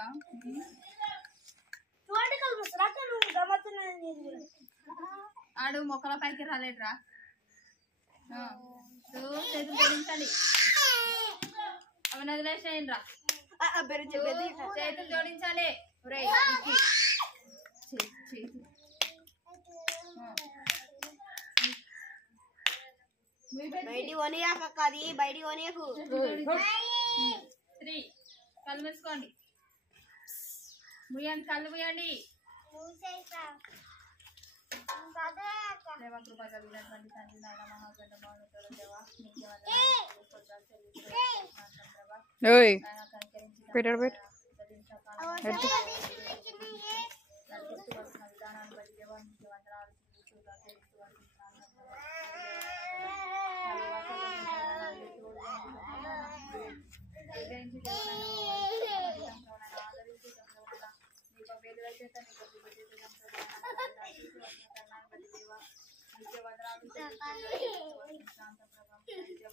రా ఆడు మొక్కల పైకి రాలేడురా చేతులు జోడించాలి అవన్నీ వదిలేసేయండి రా చేతులు జోడించాలి బయటి కొనియాక అది బయటి కొనియకు 3 కళ్ళు మూసుకోండి ముయ్యండి కళ్ళు ముయ్యండి కృప కలిగినటువంటి తండ్రి నాయన మహాగండ మహోన్నతుల దేవా విధానాన్ని బట్టి దేవా మీకు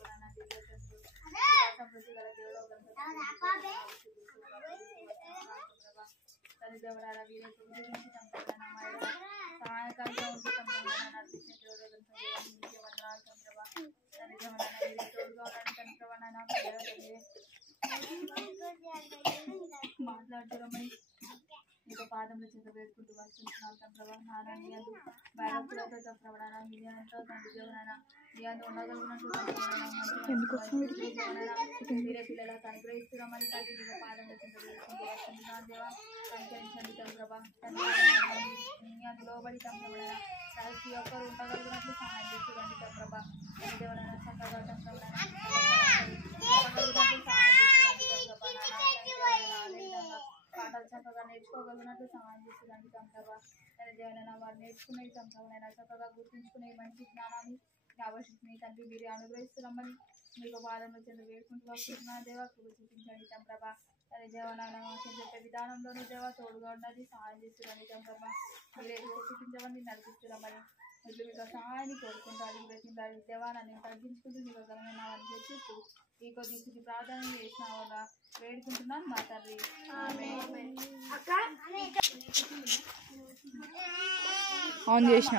వందనాలు తల్లిదేవరాల వీరే సహాయకారిగా ఉంటే నడిపించే మాట్లాడుతున్నామని మీకు పాదంలో చేత వేసుకుంటూ వస్తున్నాం తండ్రి నారాయణ భయభక్తులతో తండ్రి హిందీతో తండ్రి దేవునైనా నీ ఉండగలిగినట్టు మీరే పిల్లలకు అనుగ్రహిస్తున్నామని తండ్రి మీకు పాదంలో చేత వేసుకుంటూ వస్తున్నాం దేవా కనికరించండి తండ్రబా తండ్రి లోబడి తండ్రి ప్రతి ఒక్కరు ఉండగలిగినట్లు సహాయం చేస్తుందండి తండ్రబా దేవునైనా చక్కగా తండ్రి పాటలు చక్కగా నేర్చుకోగలిగినట్టు సహాయం చేస్తుందండి తండ్రబా దేవనైనా వారు నేర్చుకునే తండ్రవనైనా చక్కగా గుర్తుంచుకునే మంచి జ్ఞానాన్ని ఆవశ్యకని తండ్రి మీరు అనుగ్రహిస్తున్నామని మీకు పాదంలో చెంది వేడుకుంటూ వస్తున్నా దేవా కృప చూపించండి తండ్రబా అదే దేవనైనా మాకు చెప్పే విధానంలోనే దేవా తోడుగా ఉన్నది సహాయం చేస్తుందండి తండ్రబా మీరే చూపించమని నడిపిస్తున్నామని మీరు మీకు సహాయాన్ని కోరుకుంటారు ప్రతి దేవా నన్ను తగ్గించుకుంటూ మీకు గమనాన్ని తెచ్చిస్తూ ఈ కొద్ది ప్రార్థన చేసినావా వేడుకుంటున్నాను మా తండ్రి ఆన్ చేసిన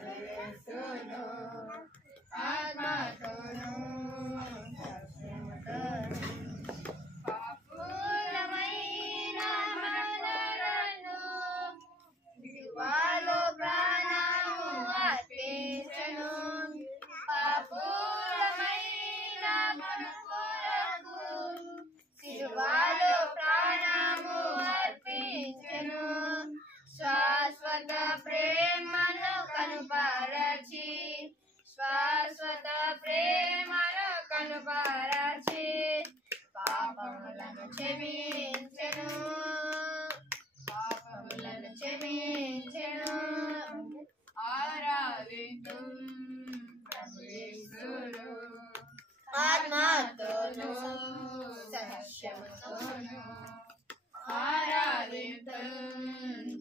ప్రభుయేసును ఆత్మతోను సత్యముతోను పాపులమైన మనలను సిలువలో ప్రాణము అర్పించెను పాపులమైన మన కొరకు సిలువలో ప్రాణము అర్పించెను శాశ్వత ప్రేమను కనుపరచి శాశ్వత ప్రేమను కనుపరచి పాపములను క్షమించెను పాపములను క్షమించెను ఆరాధించు ప్రభుయేసును ఆత్మతోను సత్యముతోను ఆరాధించు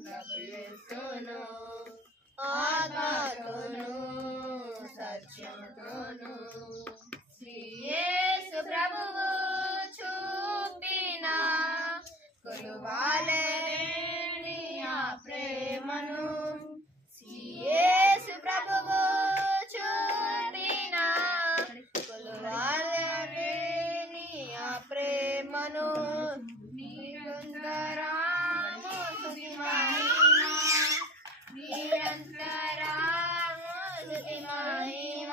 ప్రభుయేసును ఆత్మతోను సత్యముతోను శ్రీ యేసు ప్రభువు చూపిన కొలువాలేని ఆ ప్రేమను శ్రీ యేసు ప్రభువు చూపిన కొలువాలేని ఆ ప్రేమను నిరంతరము స్తుతి మహిమ నిరంతరము స్తుతి మహిమ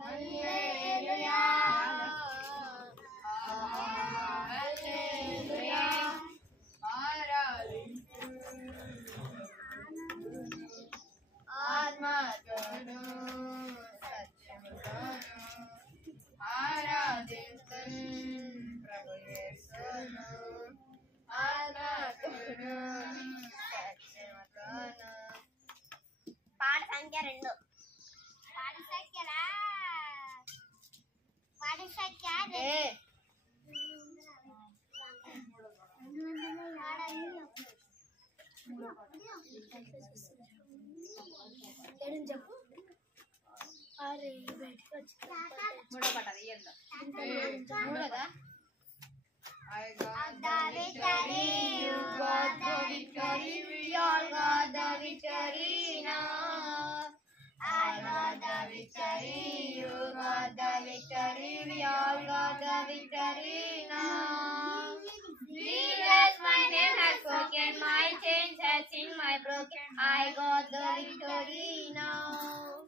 హల్లెలూయా హల్లెలూయా ఆరాధించు ఆత్మతోను సత్యముతోను ఆరాధించు ప్రభుయేసును ఆత్మతోను సత్యముతోను పాట సంఖ్య 2 పాట సంఖ్య 2 చెప్పు అరే బయటికి వచ్చి మూడో పాట అది మూడోదా I got the victory, you got the victory, we all got the victory now. I got the victory, you got the victory, we all got the victory now. Jesus, my name has spoken, my chains has seen my broken, I got the victory now.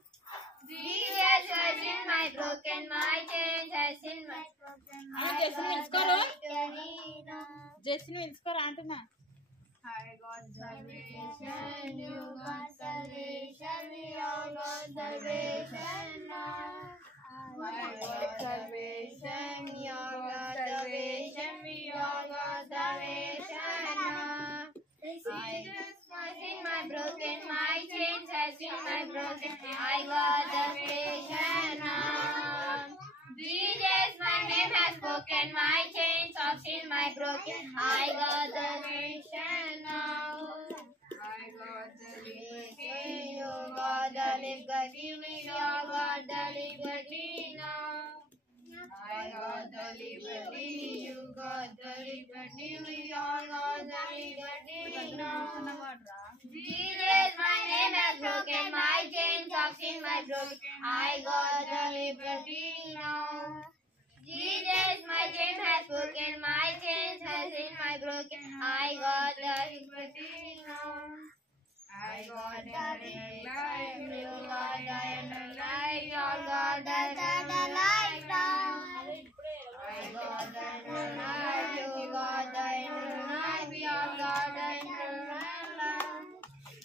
Jesus has seen my broken, my chains has seen my broken, I got the victory now. జెస్సిని ఎంచుకోరా అంటున్నా. I got salvation, you got salvation, we all got salvation now. I got salvation, we all got salvation, we all got salvation now. Jesus has seen my broken, my chains has seen my broken, I got the salvation now. Jesus, my name has spoken, my chains have seen my broken, I got the salvation now. I got the liberty, you got the liberty, we all got the liberty now. I got the liberty, you got the liberty, we all got the liberty now. Jesus, my name has broken, my chains have seen my broken, I got the liberty now. Jesus, my chain has broken, my chains has seen my broken, I got the liberty now. I got the life, you got the eternal life, you all got the eternal life now. I got the eternal life, you got the eternal life, we all got the eternal life.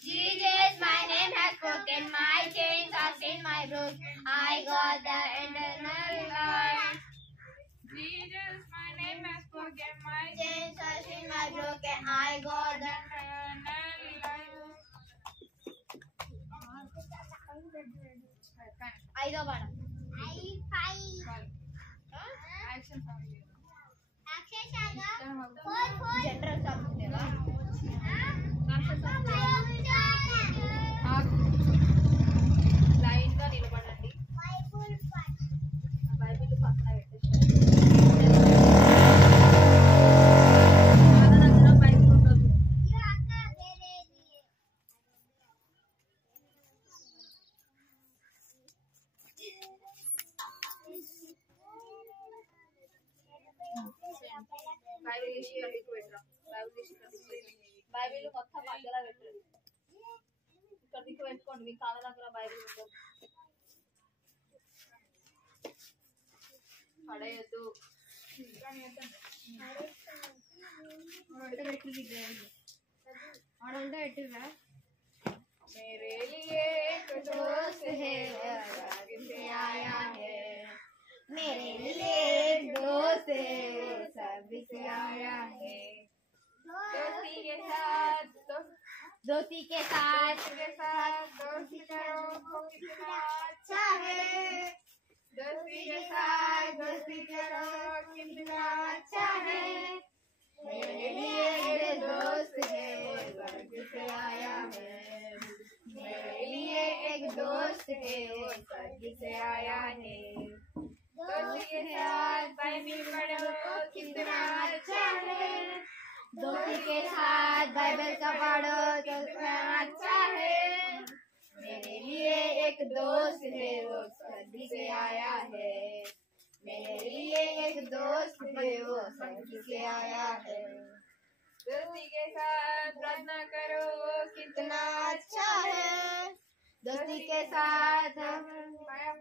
Jesus, my name has broken, my chains have seen my broken, I got the eternal life. Jesus, my name has spoken, my Chains have seen my broken, I got the eternal life. ఐదో పాట action song general song ఉంటేవా line గా నిలబడండి. Bible పక్కన పెట్టేసి Bible ఉండదు. Bible తీసి అడిగి పెట్టరా, బైబిల్ తీసి బైబిల్ మొత్తం మధ్యలో పెట్టండి. ఇక్కడ దిక్కు పెట్టుకోండి, మీ కాళ్ళ దగ్గర బైబిల్ ఉంటుంది. పడేయద్దు. मेरे लिए एक दोस्त है स्वर्ग से आया है, मेरे लिए एक दोस्त है स्वर्ग से आया है। दोस्ती के साथ दोस्ती के साथ दोस्ती करो वो कितना अच्छा है, दोस्ती के साथ दोस्ती करो कितना अच्छा है। मेरे लिए एक दोस्त है स्वर्ग से आया है, मेरे लिए एक दोस्त है वो स्वर्ग से आया है। दोस्ती के साथ बाइबल पढ़ो कितना अच्छा है, दोस्ती के साथ बाइबल का पढ़ो तो कितना अच्छा है। मेरे लिए एक दोस्त है वो स्वर्ग से आया है, मेरे लिए एक दोस्त है वो स्वर्ग से आया है। दोस्ती के साथ प्रार्थना करो वो कितना अच्छा है, दोस्ती के साथ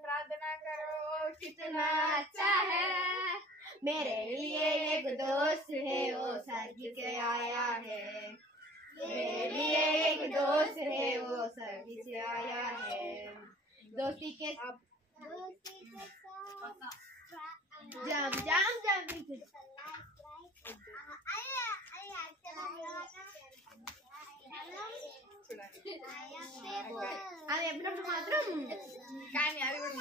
प्रार्थना करो कितना अच्छा है। मेरे लिए एक दोस्त है वो स्वर्ग से आया है, मेरे लिए एक दोस्त है वो स्वर्ग से आया है। दोस्ती के जम जम जम అది ఎప్పుడప్పుడు మాత్రం కానీ అది కూడా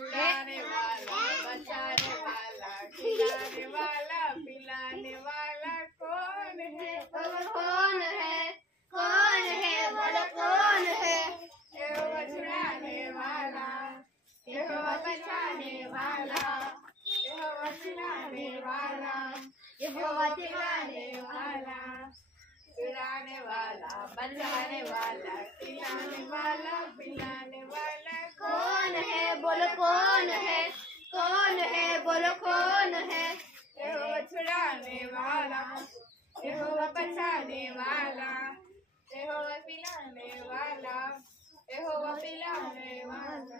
उड़ाने वाला बचाने वाला खिलाने वाला पिलाने वाला कौन है, कौन है, कौन है, बोलो कौन है। यहोवा छुड़ाने वाला, यहोवा बचाने वाला, यहोवा छुड़ाने वाला, यहोवा दिलाने वाला, छुड़ाने वाला बचाने वाला खिलाने वाला पिलाने वाला कौन है, बोलो कौन है, कौन है, बोलो कौन है। यहोवा छुड़ाने वाला, यहोवा बचाने वाला, यहोवा पिलाने वाला, यहोवा पिलाने वाला।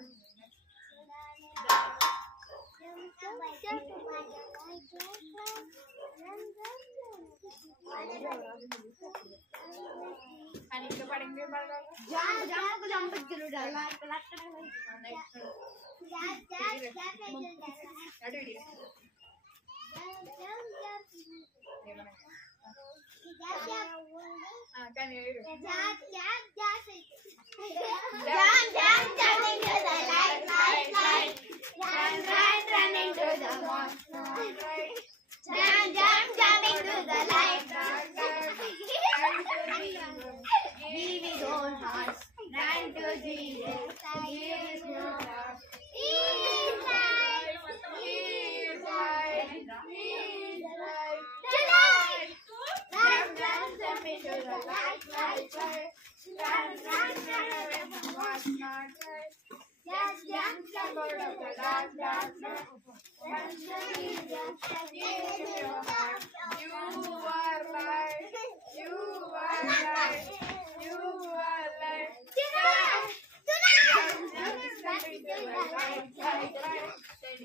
आणि इकडे पडेंगे बघा जाम जाम को जाम बच जरूर डालना కానీ Jump, jump, jump into the light, light, light. Run, run, run into the water. Jump, jump, jump into the light. Give his own heart, run to Jesus. Give his own heart. He is light, he is light, he is light. The light. Run, run, jump into the light, light, light. Run, run, run, was not right. Yes, yes, jump out of the dark, dark, dark. Run to Jesus, give him your heart. You are light, you are light, you are light. Jump, jump, jump into the light, light, light.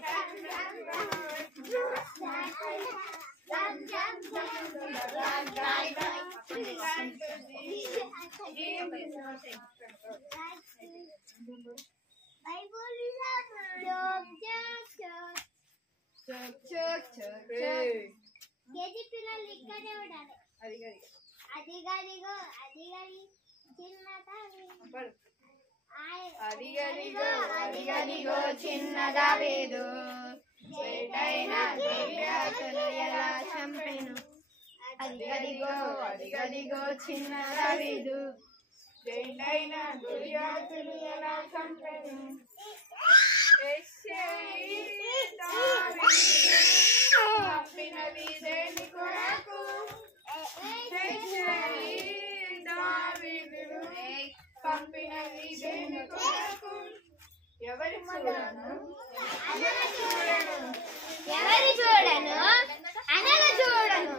Run, run, run, run, jump, jump into the dark, dark, dark. Run to Jesus, give him your heart. పిల్లలు ఇక్కడే ఉండాలి. అదిగదిగో అదిగది అదిగదిగో అదిగదిగో చిన్న దావీదు చేటైన గొర్రెలను ఎలా చంపెను. అదిగదిగో అదిగదిగో చిన్న దావీదు జైలైన గొలియాతును ఎలా చంపెను. యెషయి దావీదు పంపినది దేని కొరకు. యెషయి దావీదును పంపినది దేని కొరకు. ఎవరి చూడను ఎవరి చూడను అనల చూడను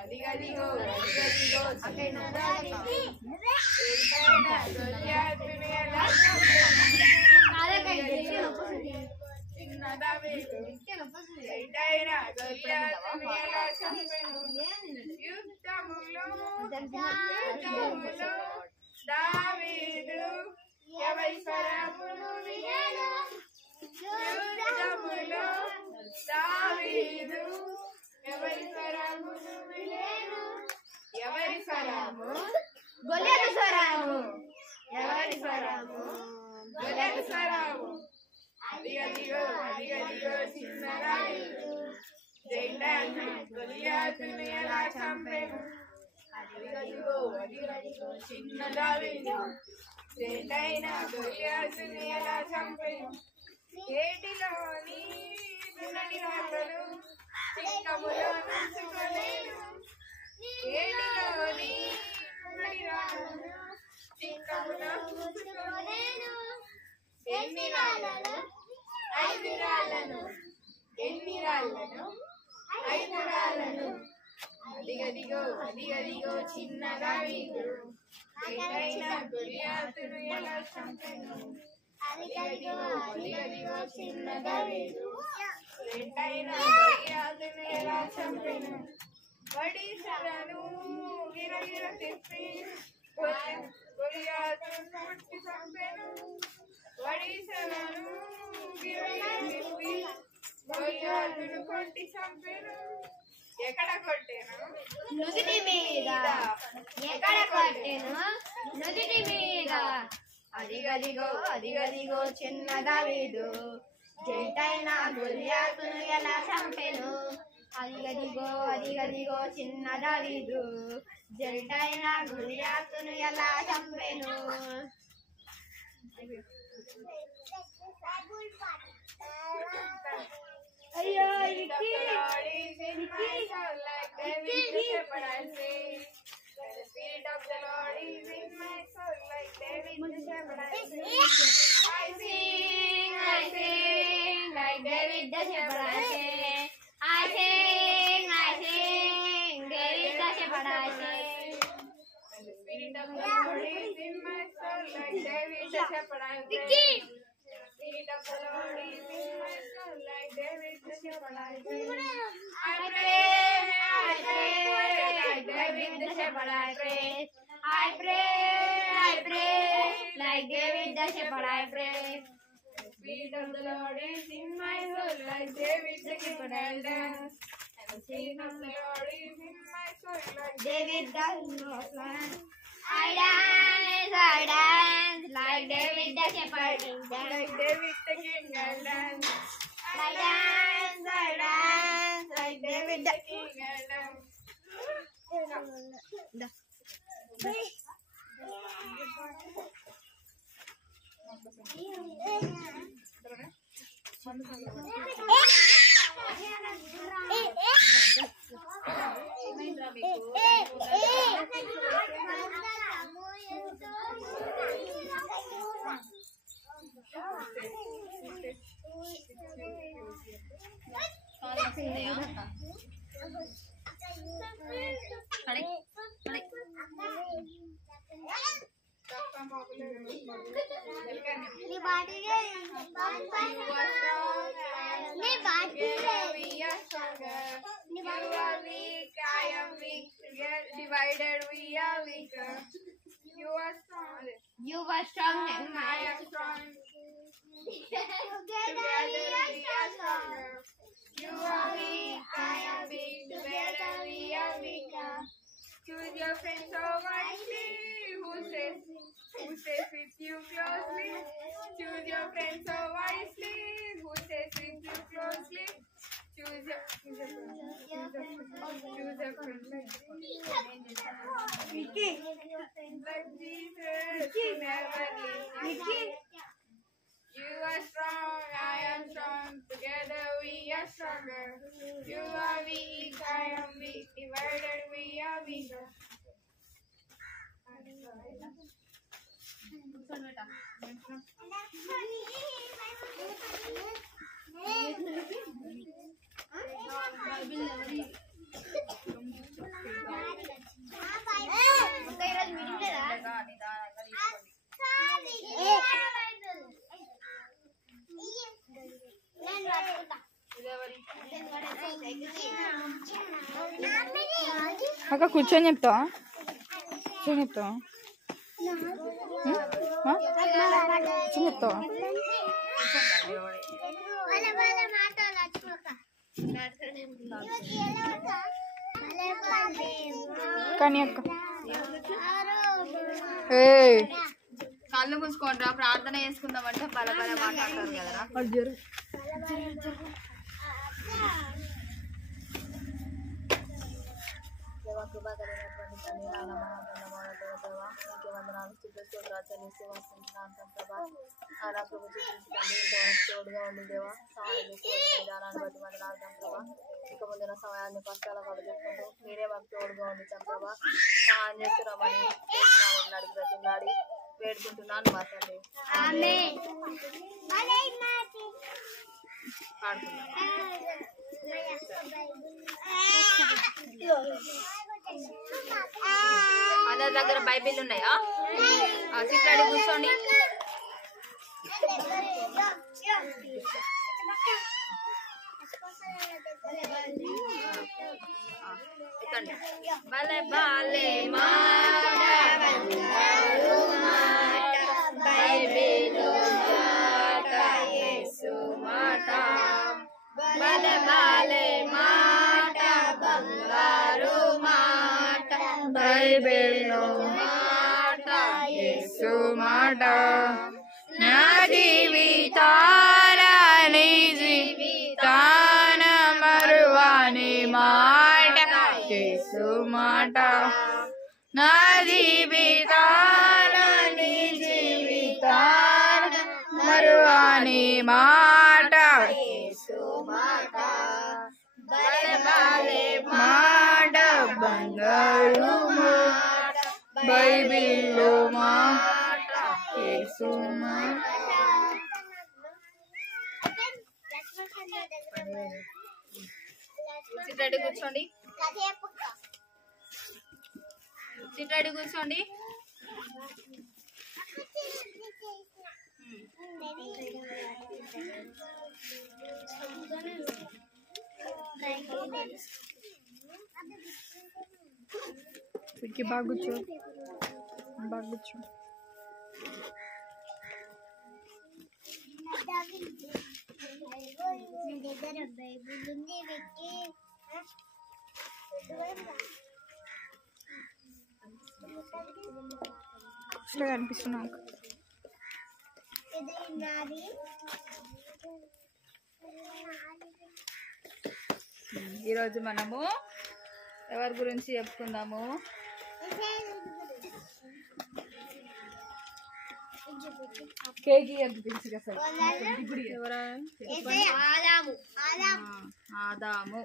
అదిగదిగో అదిగదిగో చిన్నదానికి ఎంతైనా గొలియాతుని ఎలా చిన్నదానికి ఎంతైనా గొలియాతుని ఎలా చంపెను యుద్ధములో దావీదు ఎవరి స్వరమును వినెను యుద్ధములో దావీదు ఎవరి స్వరమును వినెను ఎవరి స్వరము గొలియాతు స్వరము ఎవరి స్వరము గొలియాతు స్వరము అదిగదిగో అదిగదిగో చిన్నదావీదు జైంటాన్ని గొలియాతుని ఎలా చంపెను అదిగదిగో అదిగదిగో చిన్నదావీదు జైంటైన గొలియాతుని ఎలా చంపెను ఏటిలోని దున్నటి రాళ్ళను చిక్కములో నుంచుకోలేను ఏటిలోని దున్నటి రాళ్ళను చిక్కములో నుంచుకోలేను ఎన్ని రాళ్ళను 5 రాళ్ళను ఎన్ని రాళ్ళను 5 రాళ్ళను అదిగదిగో అదిగదిగో చిన్నదావీదు జైంటైన గొలియాతును ఎలా చంపెను అదిగదిగో అదిగదిగో చిన్నదావీదు జైంటైన గొలియాతును ఎలా చంపెను వడిసెలను గిరగిర తిప్పి గొలియాతును కొట్టి చంపెను వడిసెలను గిరగిర తిప్పి గొలియాతును కొట్టి చంపెను ఎక్కడ కొట్టెను నుదిటి మీద ఎక్కడ కొట్టెను నుదిటి మీద అదిగదిగో అదిగదిగో చిన్నదావీదు జైంటైన గొలియాతును ఎలా చంపెను అదిగదిగో అదిగదిగో చిన్నదావీదు జైంటైన గొలియాతును ఎలా చంపెను అయ్యో ఇకి The spirit of the Lord is in my soul, like David the shepherd. I sing like David the shepherd. I sing, David the shepherd. I sing. The spirit of the Lord is in my soul, like David the shepherd. I sing. The spirit of the Lord is in my soul, like David the shepherd. I sing. I pray, like David the shepherd. I pray, like David the shepherd. I pray. The spirit of the Lord is in my soul, like David the shepherd. I dance. And the spirit of the Lord is in my soul, like David the shepherd. I dance, like David the shepherd. Like David the king. I dance. I dance, like David the king. I dance. Divided we are weaker. You are strong. You are strong and I am strong. Together we are stronger. You are weak, I am weak. Together we are weaker. Choose your friends so wisely. Who stays with you closely? Choose your friends so wisely. Who stays with you closely? Choose your friends. Vicky. Like Jesus, you never leave. You are strong, I am strong. Together we are stronger. You are weak, I am weak. Divided we are weaker. అక్క కూర్చొని చెప్తావా? కూర్చొని చెప్తావా? కూర్చొని చెప్తావా? కానీ అక్క కళ్ళు మూసుకోండిరా, ప్రార్థన చేసుకుందామంటే పల పల మాట్లాడతారు కదరా. కృప కలిగినటువంటి తండ్రి, నీకే వందనాలు, స్తుతులు, స్తోత్రాలు చెల్లిస్తూ వస్తుంటున్నాను ప్రభా. నా ప్రభు చూపించండి, ఇంతవరకు తోడుగా ఉండి దేవా సహాయం చేసి వచ్చిన విధానాన్ని బట్టి వందనాలు ప్రభా. ఇక ముందున్న సమయాన్ని కష్టాల కలుగుతుంటూ మీరే మాకు తోడుగా ఉండి ప్రభా. సహాయం చేస్తున్నామని అడిగి బ్రతిలాడి వేడుకుంటున్నాను మా తండ్రి. పాడుకుందాం. అందరి దగ్గర బైబిల్ ఉన్నాయా? చిట్లాడి కూర్చోండి. భలే బాలే మాట బైబిల్ మాట యేసు మాట, భలే బాలే మాట బంగారు మాట బైబిల్ మాట యేసు మాట. నా జీవితాల నీ జీవితాన మరువాని మాట యేసు మాట. నా జీవితాన నీ జీవితాన మరువాని మాట యేసు మాట. మాట బంగారు మాట బైబిల్ మాట యేసు మాట. చిట్రెడ్డి కూర్చోండి. చిట్రెడ్డి కూర్చోండి. బాగా కూర్చో, బాగా కూర్చో. కనిపిస్తున్నా ఈరోజు మనము ఎవరి గురించి చెప్పుకుందాము? ఆదాము.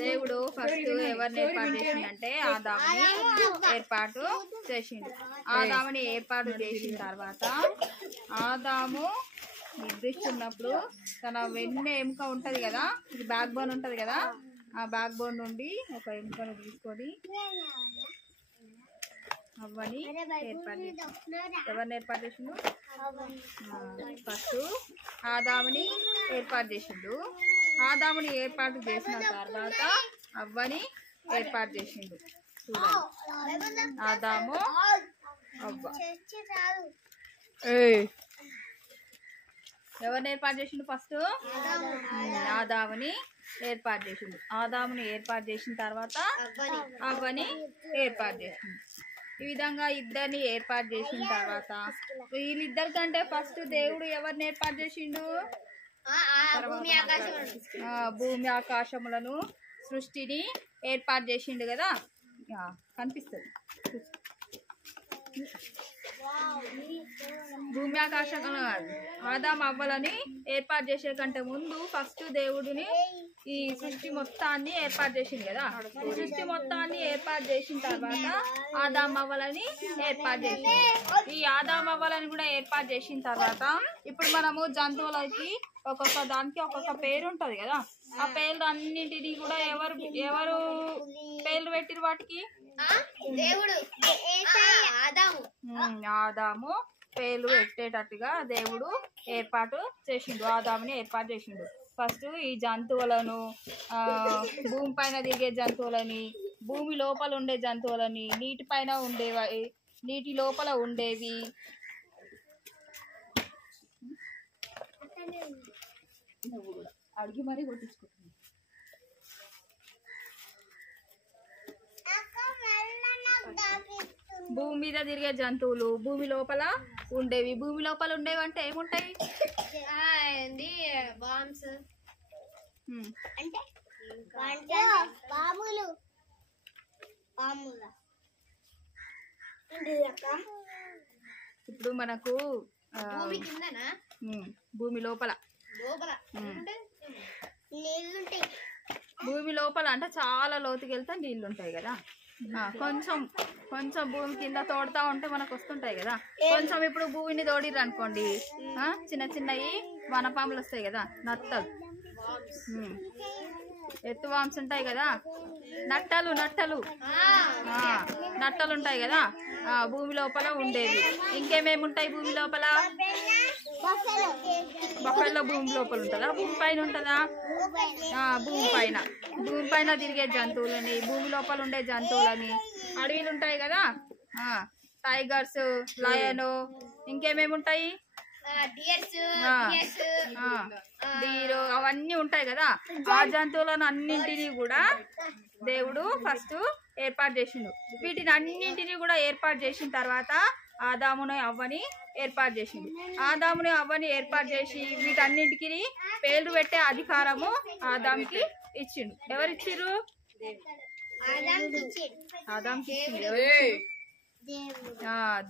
దేవుడు ఫస్ట్ ఎవరిని ఏర్పాటు చేసిండంటే ఆదాముని ఏర్పాటు చేసిండు. ఆదాముని ఏర్పాటు చేసిన తర్వాత ఆదాము నిద్రిస్తున్నప్పుడు తన వెన్న ఎముక ఉంటది కదా, ఇది బ్యాక్ బోన్ ఉంటది కదా, ఆ బ్యాక్ బోన్ నుండి ఒక ఎముకను తీసుకొని అవ్వని ఏర్పాటు చేసిండు. ఎవరిని ఏర్పాటు చేసిండు? ఫస్ట్ ఆదాముని ఏర్పాటు చేసిండు. ఆదాముని ఏర్పాటు చేసిన తర్వాత అవ్వని ఏర్పాటు చేసిండు. చూడండి, ఆదాము అవ్వ. ఎవరిని ఏర్పాటు చేసిండు? ఫస్ట్ ఆదాముని ఏర్పాటు చేసిండు. ఆదాముని ఏర్పాటు చేసిన తర్వాత అవ్వని ఏర్పాటు చేసిండు. ఈ విధంగా ఇద్దరిని ఏర్పాటు చేసిన తర్వాత వీళ్ళిద్దరి కంటే ఫస్ట్ దేవుడు ఎవరిని ఏర్పాటు చేసిండు? భూమి ఆకాశములను సృష్టిని ఏర్పాటు చేసిండు కదా. కనిపిస్తుంది. భూమి ఆకాశంలో కాదు, ఆదాం అవ్వలని ఏర్పాటు చేసే కంటే ముందు ఫస్ట్ దేవుడిని ఈ సృష్టి మొత్తాన్ని ఏర్పాటు చేసింది కదా. ఈ సృష్టి మొత్తాన్ని ఏర్పాటు చేసిన తర్వాత ఆదాం అవ్వలని ఏర్పాటు చేసింది. ఈ ఆదాం అవ్వలని కూడా ఏర్పాటు చేసిన తర్వాత ఇప్పుడు మనము జంతువులకి ఒక్కొక్క దానికి ఒక్కొక్క పేరు ఉంటది కదా. ఆ పేర్లు అన్నింటినీ కూడా ఎవరు ఎవరు పేర్లు పెట్టిరు వాటికి? దేవుడు ఆదాము పేర్లు పెట్టేటట్టుగా దేవుడు ఏర్పాటు చేసిండు, ఆదాముని ఏర్పాటు చేసిండు. ఫస్ట్ ఈ జంతువులను భూమి పైన తిరిగే జంతువులని, భూమి లోపల ఉండే జంతువులని, నీటి పైన ఉండేవి, నీటి లోపల ఉండేవి, అడిగి మరీ కొట్టించుకుంటుంది. భూమి మీద తిరిగే జంతువులు, భూమి లోపల ఉండేవి. భూమి లోపల ఉండేవి అంటే ఏముంటాయి? బాంబ్స్ ఉమ్. అంటే పాములు పాముల ఇప్పుడు మనకు భూమి కిందనా భూమి లోపల లోపల నీళ్ళుంటాయి. భూమి లోపల అంటే చాలా లోతుకి వెళ్తే నీళ్ళు ఉంటాయి కదా. కొంచెం కొంచెం భూమి కింద తోడుతా ఉంటే మనకు వస్తుంటాయి కదా. కొంచెం ఇప్పుడు భూమిని తోడిర్రు అనుకోండి, చిన్న చిన్నవి వనపాములు వస్తాయి కదా, నత్తలు, ఎత్తు వామ్స్ ఉంటాయి కదా, నట్టలు నట్టలు నట్టలు ఉంటాయి కదా, భూమి లోపల ఉండేవి. ఇంకేమేమి ఉంటాయి భూమి లోపల? బఫెల్లో భూమి లోపల ఉంటుందా, భూమి పైన ఉంటుందా? భూమి పైన తిరిగే జంతువులని, భూమి లోపల ఉండే జంతువులని, అడవిలు ఉంటాయి కదా, టైగర్స్, లయను, ఇంకేమేమి ఉంటాయి? డీరు, అవన్నీ ఉంటాయి కదా. ఆ జంతువులను అన్నింటినీ కూడా దేవుడు ఫస్ట్ ఏర్పాటు చేసిండు. వీటిని అన్నింటినీ కూడా ఏర్పాటు చేసిన తర్వాత ఆదాముని అవ్వని ఏర్పాటు చేసిండు. ఆదాముని అవ్వని ఏర్పాటు చేసి వీటన్నింటికి పేర్లు పెట్టే అధికారము ఆదాంకి ఇచ్చిండు. ఎవరు ఇచ్చిర్రు? ఆదాంకి ఇచ్చిండు.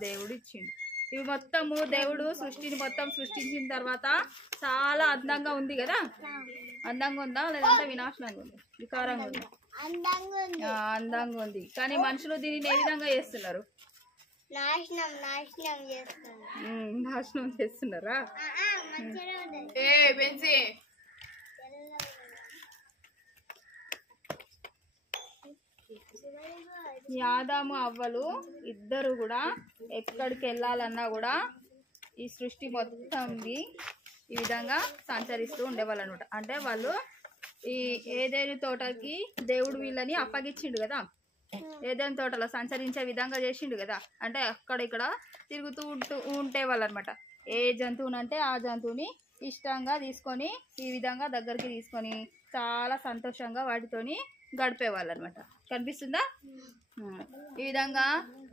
దేవుడు ఇచ్చిండు. ఇవి మొత్తము దేవుడు సృష్టిని మొత్తం సృష్టించిన తర్వాత చాలా అందంగా ఉంది కదా. అందంగా ఉందా లేదంటే వినాశనంగా ఉంది, వికారంగా ఉంది? అందంగా ఉంది. కానీ మనుషులు దీనిని ఏ విధంగా చేస్తున్నారు? నాశనం చేస్తున్నారా? ఈ ఆదాము అవ్వలు ఇద్దరు కూడా ఎక్కడికి వెళ్ళాలన్నా కూడా ఈ సృష్టి మొత్తంది ఈ విధంగా సంచరిస్తూ ఉండేవాళ్ళు అనమాట. అంటే వాళ్ళు ఈ ఏదేని తోటకి దేవుడు వీళ్ళని అప్పగించిండు కదా, ఏదైనా తోటలో సంచరించే విధంగా చేసిండు కదా. అంటే అక్కడ ఇక్కడ తిరుగుతూ ఉండేవాళ్ళు అనమాట. ఏ జంతువునంటే ఆ జంతువుని ఇష్టంగా తీసుకొని ఈ విధంగా దగ్గరికి తీసుకొని చాలా సంతోషంగా వాటితోని గడిపేవాళ్ళు అనమాట. కనిపిస్తుందా? ఈ విధంగా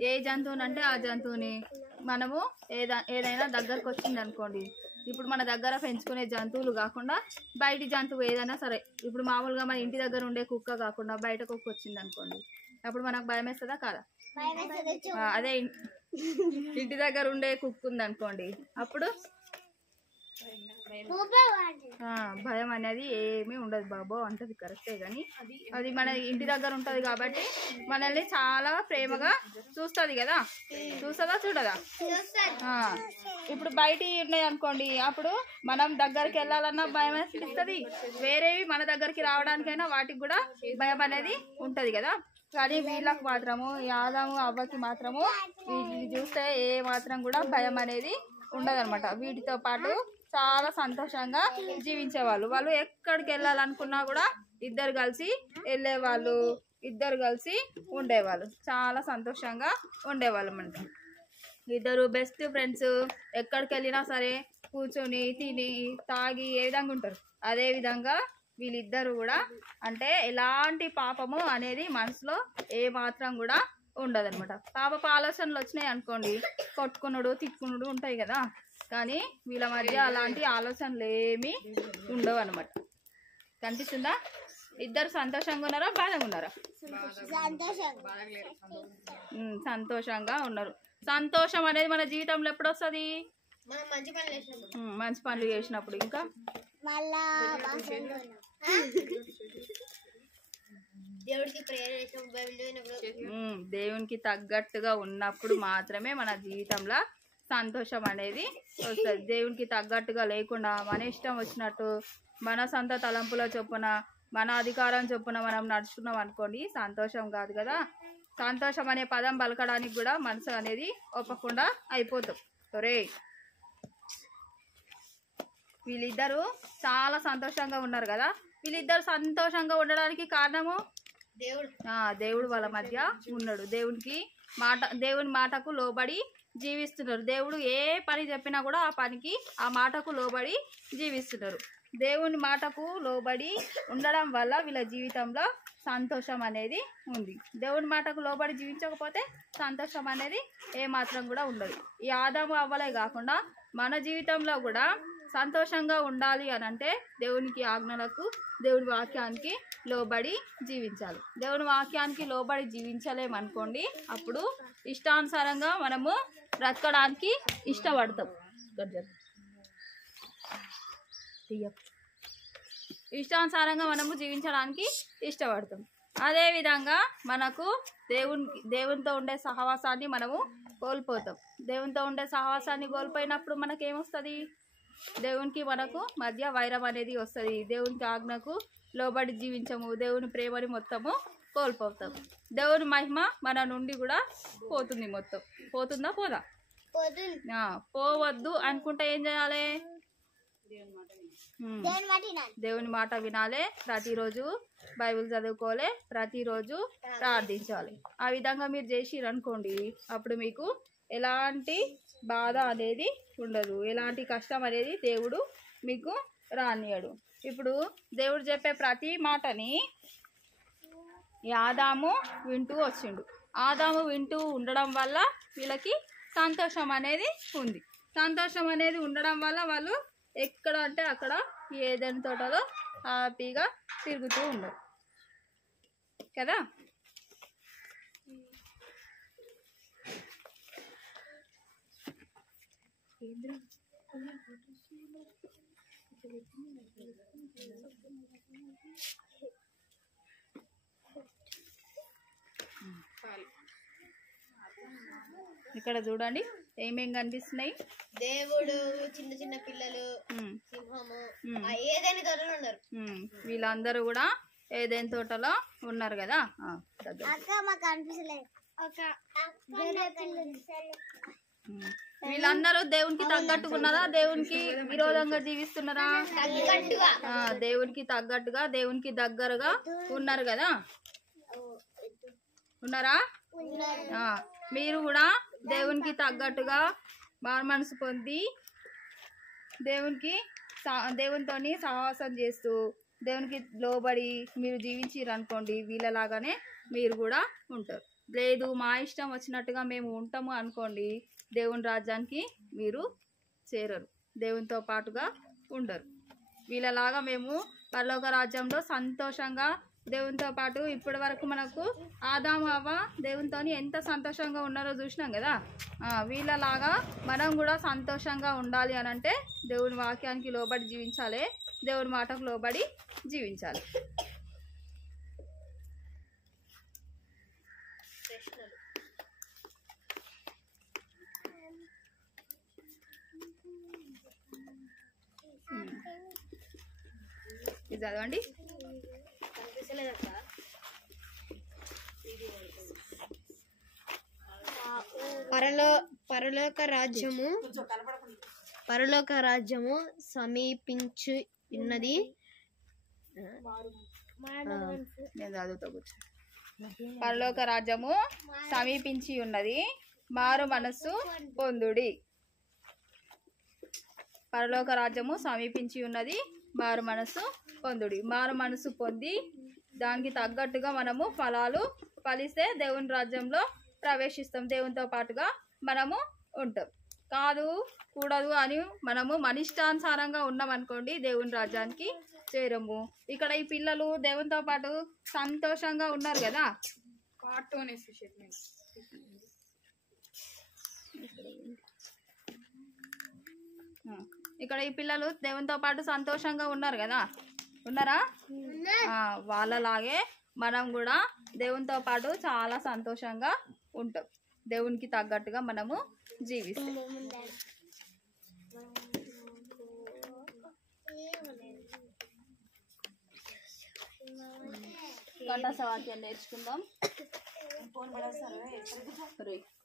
ఏ జంతువునంటే ఆ జంతువుని మనము ఏదైనా దగ్గరకు వచ్చింది అనుకోండి. ఇప్పుడు మన దగ్గర పెంచుకునే జంతువులు కాకుండా బయటి జంతువు ఏదైనా సరే, ఇప్పుడు మామూలుగా మన ఇంటి దగ్గర ఉండే కుక్క కాకుండా బయట కుక్క వచ్చింది అనుకోండి, అప్పుడు మనకు భయం వేస్తుందా కాదా? అదే ఇంటి దగ్గర ఉండే కుక్క ఉంది అనుకోండి, అప్పుడు భయం అనేది ఏమీ ఉండదు. బాబో అంటది కరెక్టే, కానీ అది మన ఇంటి దగ్గర ఉంటది కాబట్టి మనల్ని చాలా ప్రేమగా చూస్తుంది కదా. చూస్తుందా చూడదా? ఇప్పుడు బయట ఉన్నాయి అనుకోండి, అప్పుడు మనం దగ్గరికి వెళ్ళాలన్నా భయం అనిపిస్తుంది. వేరేవి మన దగ్గరికి రావడానికైనా వాటికి కూడా భయం అనేది ఉంటది కదా. కానీ వీళ్ళకి మాత్రము, ఆదాము అవ్వకి మాత్రము వీటిని చూస్తే ఏ మాత్రం కూడా భయం అనేది ఉండదన్నమాట. వీటితో పాటు చాలా సంతోషంగా జీవించేవాళ్ళు. వాళ్ళు ఎక్కడికి వెళ్ళాలనుకున్నా కూడా ఇద్దరు కలిసి వెళ్ళేవాళ్ళు, ఇద్దరు కలిసి ఉండేవాళ్ళు, చాలా సంతోషంగా ఉండేవాళ్ళు అన్నమాట. ఇద్దరు బెస్ట్ ఫ్రెండ్స్. ఎక్కడికి వెళ్ళినా సరే కూర్చొని తిని తాగి ఏ విధంగా ఉంటారు, అదే విధంగా వీళ్ళిద్దరు కూడా. అంటే ఎలాంటి పాపము అనేది మనసులో ఏ మాత్రం కూడా ఉండదన్నమాట. పాపపు ఆలోచనలు వచ్చినాయి అనుకోండి, కొట్టుకునుడు తిట్టుకునుడు ఉంటాయి కదా. కానీ వీళ్ళ మధ్య అలాంటి ఆలోచనలు ఏమీ ఉండవు అనమాట. కనిపిస్తుందా? ఇద్దరు సంతోషంగా ఉన్నారా బాధగా ఉన్నారా? సంతోషంగా ఉన్నారు. సంతోషం అనేది మన జీవితంలో ఎప్పుడు వస్తుంది? మనం మంచి పనులు చేసినప్పుడు. మంచి పనులు చేసినప్పుడు. ఇంకా దేవుడికి ప్రేయర్ చేసినప్పుడు, బైబిల్ చదివినప్పుడు, దేవునికి తగ్గట్టుగా ఉన్నప్పుడు మాత్రమే మన జీవితంలో సంతోషం అనేది వస్తుంది. దేవునికి తగ్గట్టుగా లేకుండా మన ఇష్టం వచ్చినట్టు మన సొంత తలంపుల చొప్పున మన అధికారం చొప్పున మనం నడుచుకున్నాం అనుకోండి, సంతోషం కాదు కదా. సంతోషం అనే పదం పలకడానికి కూడా మనసు అనేది ఒప్పకుండా అయిపోతాం. సరే, వీళ్ళిద్దరూ చాలా సంతోషంగా ఉన్నారు కదా. వీళ్ళిద్దరు సంతోషంగా ఉండడానికి కారణము దేవుడు వాళ్ళ మధ్య ఉన్నాడు. దేవుని మాటకు లోబడి జీవిస్తున్నారు. దేవుడు ఏ పని చెప్పినా కూడా ఆ మాటకు లోబడి జీవిస్తున్నారు. దేవుని మాటకు లోబడి ఉండడం వల్ల వీళ్ళ జీవితంలో సంతోషం అనేది ఉంది. దేవుని మాటకు లోబడి జీవించకపోతే సంతోషం అనేది ఏమాత్రం కూడా ఉండదు. ఈ ఆదాము అవ్వలే కాకుండా మన జీవితంలో కూడా సంతోషంగా ఉండాలి అని అంటే దేవునికి ఆజ్ఞలకు, దేవుని వాక్యానికి లోబడి జీవించాలి. దేవుని వాక్యానికి లోబడి జీవించలేమనుకోండి, అప్పుడు ఇష్టానుసారంగా మనము బ్రతకడానికి ఇష్టపడతాం. ఇష్టానుసారంగా మనము జీవించడానికి ఇష్టపడతాం. అదేవిధంగా మనకు దేవునితో ఉండే సహవాసాన్ని మనము కోల్పోతాం. దేవునితో ఉండే సహవాసాన్ని కోల్పోయినప్పుడు మనకేమొస్తుంది? దేవునికి మనకు మధ్య వైరం అనేది వస్తుంది. దేవునికి ఆజ్ఞకు లోబడి జీవించము, దేవుని ప్రేమని మొత్తము కోల్పోతాం. దేవుని మహిమ మన నుండి కూడా పోతుంది. మొత్తం పోతుందా? పోదా? పోవద్దు అనుకుంటే ఏం చేయాలి? దేవుని మాట వినాలి, ప్రతిరోజు బైబిల్ చదువుకోవాలి, ప్రతిరోజు ప్రార్థించాలి. ఆ విధంగా మీరు చేసిర్రు అనుకోండి, అప్పుడు మీకు ఎలాంటి బాధ అనేది ఉండదు, ఎలాంటి కష్టం అనేది దేవుడు మీకు రానియడు. ఇప్పుడు దేవుడు చెప్పే ప్రతి మాటని ఆదాము వింటూ వచ్చిండు. ఆదాము వింటూ ఉండడం వల్ల వీళ్ళకి సంతోషం అనేది ఉంది. సంతోషం అనేది ఉండడం వల్ల వాళ్ళు ఎక్కడ అంటే అక్కడ ఏదైనా తోటలో హ్యాపీగా తిరుగుతూ ఉండరు కదా. ఇక్కడ చూడండి ఏమేం కనిపిస్తున్నాయి. దేవుడు, చిన్న చిన్న పిల్లలు, సింహము, ఏదైనా తోటలో ఉన్నారు. వీళ్ళందరూ కూడా ఏదైనా తోటలో ఉన్నారు కదా. వీళ్ళందరూ దేవునికి తగ్గట్టుగా ఉన్నారా? దేవునికి విరోధంగా జీవిస్తున్నారా? దేవునికి తగ్గట్టుగా, దేవునికి దగ్గరగా ఉన్నారు కదా. ఉన్నారా? మీరు కూడా దేవునికి తగ్గట్టుగా మనసు పొంది దేవునితోని సహవాసం చేస్తూ దేవునికి లోబడి మీరు జీవించారు అనుకోండి, వీళ్ళలాగానే మీరు కూడా ఉంటారు. లేదు మా ఇష్టం వచ్చినట్టుగా మేము ఉంటాము అనుకోండి, దేవుని రాజ్యానికి మీరు చేరరు, దేవునితో పాటుగా ఉండరు. వీళ్ళలాగా మేము పరలోక రాజ్యంలో సంతోషంగా దేవునితో పాటు ఇప్పటి వరకు మనకు ఆదాము అవ్వ దేవునితో ఎంత సంతోషంగా ఉన్నారో చూసినాం కదా. వీళ్ళలాగా మనం కూడా సంతోషంగా ఉండాలి అని అంటే దేవుని వాక్యానికి లోబడి జీవించాలి, దేవుని మాటకు లోబడి జీవించాలి. ఇది చదవండి. పరలోక రాజ్యము సమీపించి ఉన్నది. పరలోక రాజ్యము సమీపించి ఉన్నది, మారు మనస్సు పొందుడి. పరలోక రాజ్యము సమీపించి ఉన్నది, మారు మనస్సు పొందుడి. మారు మనస్సు పొంది దానికి తగ్గట్టుగా మనము ఫలాలు ఫలిస్తే దేవుని రాజ్యంలో ప్రవేశిస్తాం, దేవునితో పాటుగా మనము ఉంటాం. కాదు కూడదు అని మనము మనిష్టానుసారంగా ఉన్నామనుకోండి, దేవుని రాజ్యానికి చేరము. ఇక్కడ ఈ పిల్లలు దేవునితో పాటు సంతోషంగా ఉన్నారు కదా. ఇక్కడ ఈ పిల్లలు దేవునితో పాటు సంతోషంగా ఉన్నారు కదా, ఉన్నారా? వాళ్ళలాగే మనం కూడా దేవునితో పాటు చాలా సంతోషంగా ఉంటాం. దేవునికి తగ్గట్టుగా మనము జీవిస్తాం. కంఠస్థ వాక్యం నేర్చుకుందాం.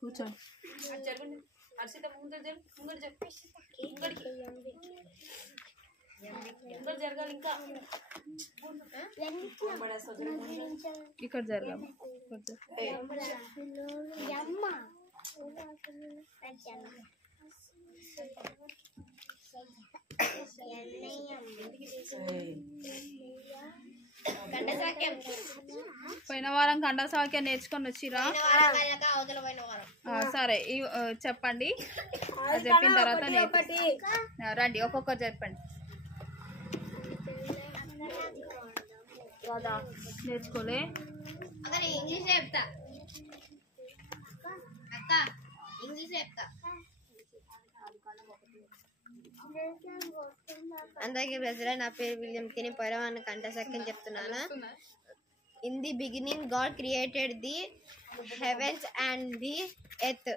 కూర్చోండి. ఇక్కడ జరగాలి. పోయిన వారం కంఠస్థ వాక్యం నేర్చుకొని వచ్చిరా? సరే చెప్పండి. చెప్పిన తర్వాత రండి, ఒక్కొక్కరు చెప్పండి. నేర్చుకోలే ఇంగ్లీష్ చెప్తా అక్క, ఇంగ్లీష్ చెప్తా. అందరికీ ప్రజలు, నా పేరు విలియం తిని పోయిన కంఠసక్యం చెప్తున్నాను. In the beginning God created the heavens and the earth.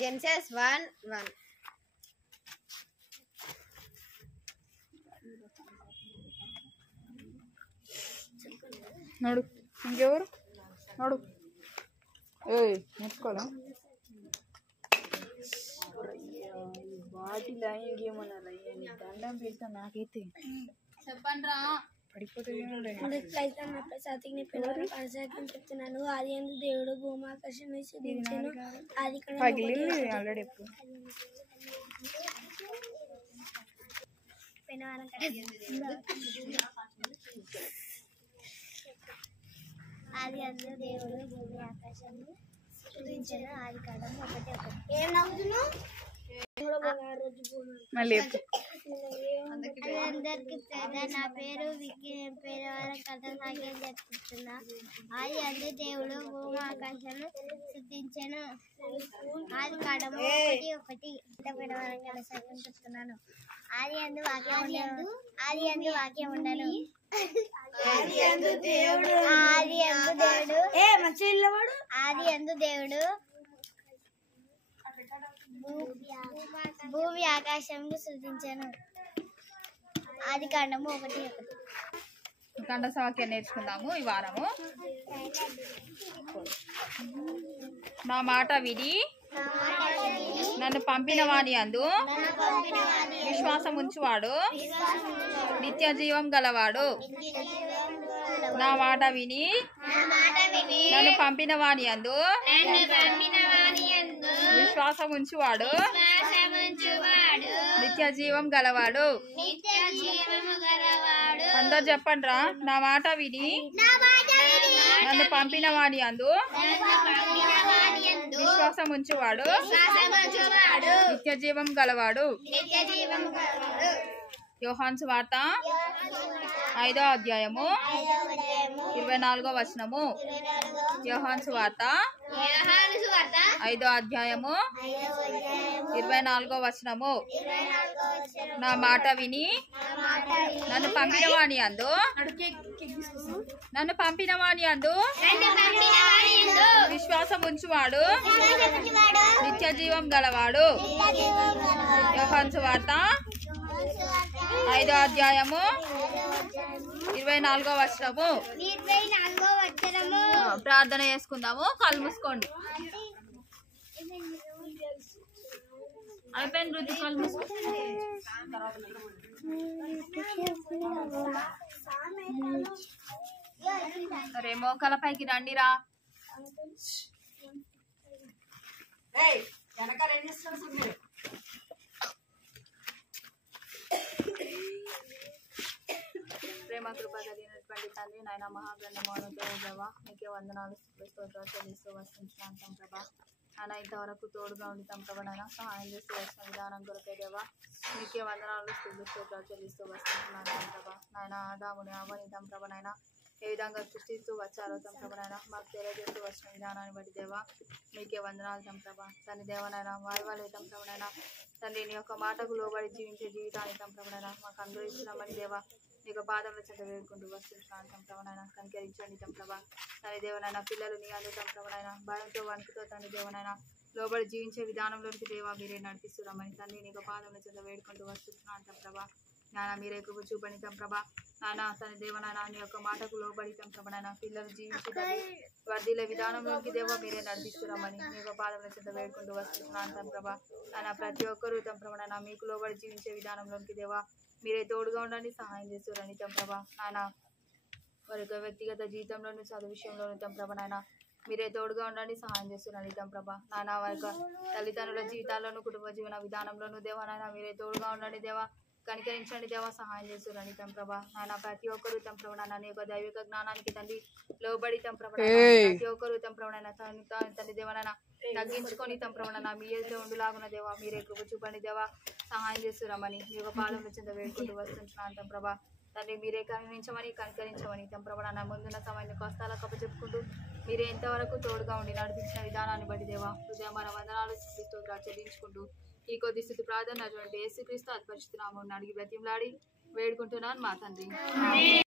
Genesis 1:1. నడు, ఇంకెవరు నడు. నేర్చుకోవాలా? వాటిలో ఇంకేమన్నా దండం పెడతా నాకైతే. చెప్పండి రా. చెప్తున్నాను. ఆది యందు దేవుడు భూమాకాశం సృజించెను. ఆది ఆల్రెడీ ఆది యందు దేవుడు భూమి ఆకాశాన్ని సృజించెను. ఆది కాండము 1:1. ఏం నవ్వుతున్నావు? మళ్ళీ అందరికి నా పేరు విక్కీ. నేను పేరు కథ సాగ్యం చెప్తున్నా. ఆది యందు దేవుడు భూమి ఆకాశాన్ని సృజించెను. ఆది కాండము 1:1. సాగ్యం చెప్తున్నాను. ఆది యందు వాక్యం ఉండెను. ఆది యందు వాక్యం ఉండెను. ఆది యందు దేవుడు భూమి ఆకాశంను సృజించెను. ఆది కాండము 1:1. కంఠస్థ వాక్యం నేర్చుకుందాము ఈ వారము. నా మాట విని నన్ను పంపిన వాని యందు విశ్వాసం ఉంచువాడు నిత్య జీవం గలవాడు. నా మాట విని నన్ను పంపిన వాని యందు విశ్వాసం ఉంచువాడు నిత్య జీవం గలవాడు. అందరు చెప్పండి రా. నా మాట విని నన్ను పంపిన వాని యందు విశ్వాసం ఉంచువాడు నిత్య జీవం గలవాడు. యోహాను సువార్త 5వ అధ్యాయము 24వ వచనము. యోహాను సువార్త 5వ అధ్యాయము 24వ వచనము. నా మాట విని నన్ను పంపిన వాని యందు విశ్వాసం ఉంచువాడు నిత్య జీవం గలవాడు. యోహాను సువార్త 5వ అధ్యాయము 24వ వచనము. ప్రార్థన చేసుకుందాము. కళ్ళు మూసుకోండి. అయిపోయింది రుచి. కళ్ళు మూసుకో. సరే, మోకాల పైకి రండిరా. ప్రేమ కృప కలిగినటువంటి తండ్రి, నాయన మహాగ్రంథమాను దేవా, నీకే వందనాలు స్తోత్రాలు చెల్లిస్తూ వస్తుంటున్నాం ప్రభా. ఆయన ఇంతవరకు తోడుగా ఉండితాం ప్రభా. నాయన సహాయం చేస్తూ వచ్చిన విధానం కొరకే దేవా, నీకే వందనాలు స్తోత్రాలు చెల్లిస్తూ వస్తుంటున్నాం ప్రభా. నాయన ఆదాముని ఆహ్వానిద్దాం ప్రభా. నాయన ఏ విధంగా సృష్టిస్తూ వచ్చారో తమ ప్రభనైనా మాకు తెలియజేస్తూ వచ్చిన విధానాన్ని బట్టి దేవా మీకే వందనాలు తమ ప్రభ. తండ్రి దేవనైనా వాయువాలే తమ ప్రభనైనా తండ్రి నీ యొక్క మాటకు లోబడి జీవించే జీవితాన్ని తమ ప్రభనైనా మాకు అనుగ్రహిస్తున్నామని దేవా నీ యొక్క పాదంలో చెంత వేడుకుంటూ వస్తున్నాను తమ ప్రభనైనా కనికరించండి తమ ప్రభ. తండ్రి దేవనైనా పిల్లలు నీ అందు తమ ప్రభనైనా భయంతో వణుకుతో తండ్రి దేవనైనా లోబడి జీవించే విధానంలోనికి దేవా మీరే నడిపిస్తున్నామని తండ్రి నీ యొక్క పాదంలో చెంత వేడుకుంటూ వస్తున్నాను తమ ప్రభ. నాయన మీరే కృప చూపండి తమ ప్రభ. నాయన తన దేవనైనా నీ యొక్క మాటకు లోబడి తమ ప్రభనైనా పిల్లలు జీవించే వర్ధిల్లే విధానంలోకి దేవా మీరే నడిపిస్తున్నామని నీ యొక్క పాదంలో చెంత వేడుకుంటూ వస్తున్నాను తమ ప్రభ. ఆయన ప్రతి ఒక్కరూ తమ ప్రభనైనా మీకు లోబడి జీవించే విధానంలోకి దేవా మీరే తోడుగా ఉండండి సహాయం చేస్తున్నారని తమ ప్రభ. ఆయన వారి యొక్క వ్యక్తిగత జీవితంలోనూ చదువు విషయంలోనూ తమ ప్రభనైనా మీరే తోడుగా ఉండండి సహాయం చేస్తున్నారని తమ ప్రభ. నాయన వారి యొక్క తల్లిదండ్రుల జీవితాల్లోనూ కుటుంబ జీవన విధానంలోనూ దేవానైనా మీరే తోడుగా ఉండండి దేవా కనికరించండి దేవా సహాయం చేస్తున్నారని తమ ప్రభ. నాయన ప్రతి ఒక్కరూ తమ ప్రభనైనా నీ యొక్క దైవిక జ్ఞానానికి తండ్రి లోబడి తమ ప్రభనైనా ప్రతి ఒక్కరూ తమ ప్రభనైనా తండ్రి దేవనైనా తగ్గించుకొని తమ ప్రభనైనా మీ ఎదుట ఉండులాగున దేవా మీరే కృప చూపండి దేవా సహాయం చేస్తున్నామని నీ యొక్క పాదంలో చెంత వేడుకుంటూ వస్తున్నాను తమ ప్రభ. తండ్రి మీరే కనికరించమని తమ ప్రభనైనా ముందున్న సమయాన్ని కష్టాలకు అప్పచెప్పుకుంటూ మీరే ఎంతవరకు తోడుగా ఉండి నడిపించిన విధానాన్ని బట్టి దేవా హృదయమైన వందనాలు స్తోత్రాలు చెల్లించుకుంటూ ఈ కొద్ది స్థితి ప్రార్థన అటువంటి యేసుక్రీస్తు అతి పరిశుద్ధ నామమున అడిగి బ్రతిమలాడి వేడుకుంటున్నాను మా తండ్రి.